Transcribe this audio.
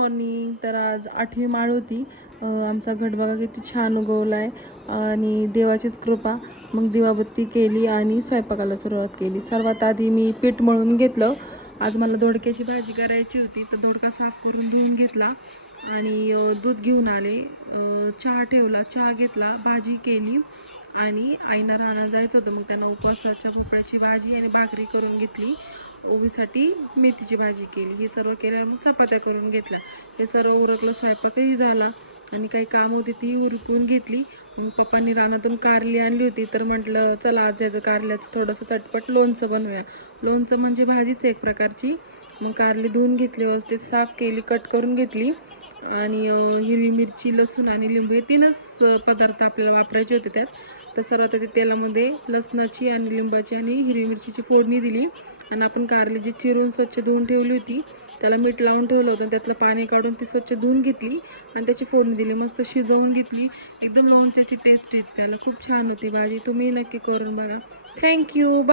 Morning. तर आज 8वी माळ होती. आमचा घट बघा किती छान उगवला आहे आणि देवाचीच कृपा. मग दिवाबत्ती केली आणि स्वयंपाकाला सुरुवात केली. सर्वात आधी मी पीठ मळून घेतलं. आज मला दोडक्याची भाजी करायची होती, तर दोडका साफ करून धुवून घेतला आणि दूध घेऊन आले. चहा ठेवला, चहा घेतला, भाजी केली आणि आईना रानात जायचं होतं. मग त्यांना उपवासाच्या भोपळ्याची भाजी आणि भाकरी करून घेतली. ओवीसाठी मेथीची भाजी केली. हे सर्व केल्यावर मग चपात्या करून घेतल्या. हे सर्व उरकलं, स्वयंपाकही झाला आणि काही काम होती ती उरकून घेतली. मग पप्पांनी रानातून कारली आणली होती, तर म्हटलं चला आज याचं कारल्याचं थोडंसं चटपट लोणचं बनवूया. लोणचं म्हणजे भाजीच एक प्रकारची. मग कारली धुवून घेतली, व्यवस्थित साफ केली, कट करून घेतली आणि हिरवी मिरची, लसूण आणि लिंबू हे 3च पदार्थ आपल्याला वापरायचे होते त्यात. तर सर्व ते तेलामध्ये लसणाची आणि लिंबाची आणि हिरवी मिरचीची फोडणी दिली आणि आपण कारली जी चिरून स्वच्छ धुवून ठेवली होती त्याला मीठ लावून ठेवलं होतं, त्यातलं पाणी काढून ती स्वच्छ धुवून घेतली आणि त्याची फोडणी दिली, मस्त शिजवून घेतली. एकदम लोणच्याची टेस्ट येते त्याला, खूप छान होती भाजी. तुम्ही नक्की करून बघा. थँक्यू.